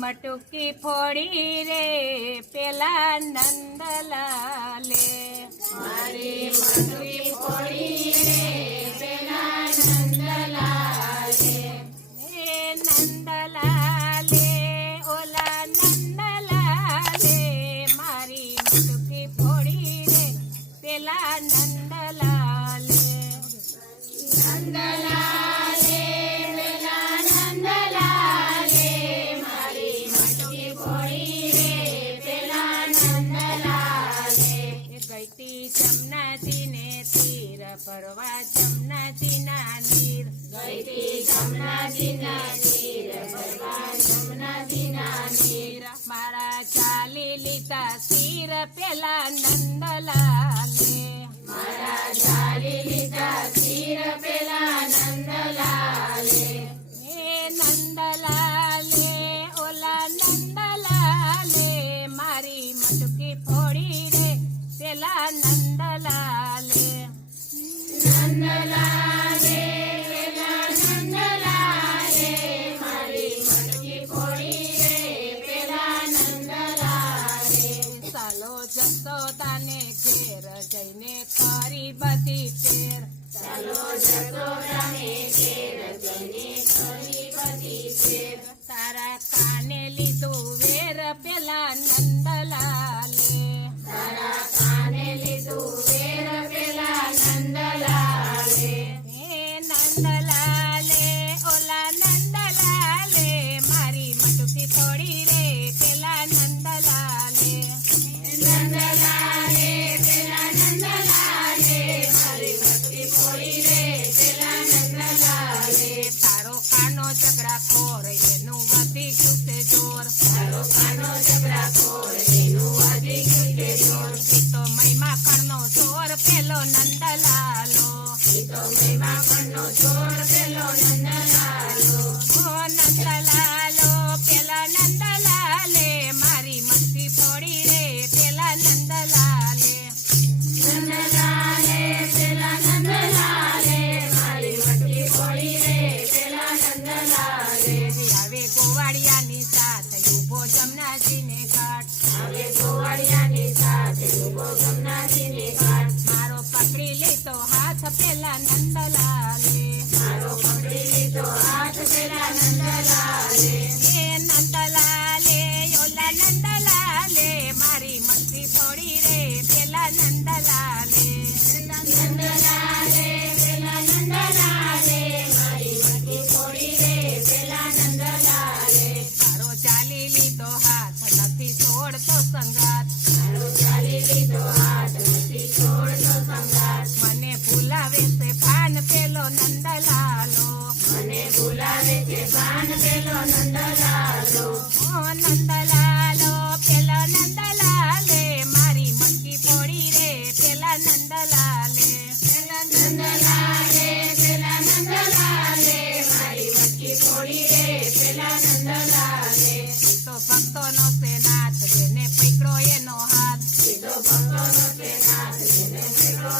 મટુકી ફોડી રે પેલા નંદલાલે. મારી મટુકી ફોડી રે પેલા નંદલાલે. હે નંદલાલે ઓલા નંદલાલે. મારી મટુકી ફોડી રે પેલા નંદલાલે. નંદલાલે તીર જમનાજીના નીર. નીર મારા ચાલી લીધા શીર પેલા નંદલાલે મારા ચાલી લીધા તીર પેલા નંદલાલે હે નંદલાલે ઓલા નંદલાલે મારી મટકી ફોડી રે પેલા નંદલાલે જઈને કરી બધી ફેર ચાલો જઈને કરી બધી ફેર તારા કાને લીધું વેર પેલા નંદલાલે કણનો ચોર પેલો નંદલાલો. ઓ નંદલાલો પેલા નંદલાલે મારી મસ્તી ફોડી રે પેલા નંદલાલે. નંદલાલે પેલા નંદલાલે મારી મટકી ફોડી રે પેલા નંદલાલે આવે ગોવાળિયાની સાથે ઊભો જમનાજીને ઘાટ. આવે ગોવાળિયાની સાથે ઊભો મારી મટકી રે પેલા નંદલાલે. નંદલાલે પેલા નંદલાલે મારી મટકી ફોડી રે પેલા નંદલાલે તારો ચાલી લીધો હાથ નથી છોડતો સંગાત તારો ચાલી લીધો હાથ નથી છોડતો સંગાત મને ભૂલાવે છે ભાન પેલો નંદલાલો. મને ભૂલાવે છે ભાન પેલો નંદલાલો. ઓ નંદલાલો ઈ તો ભક્તોનો છે નાથ જેને પકડો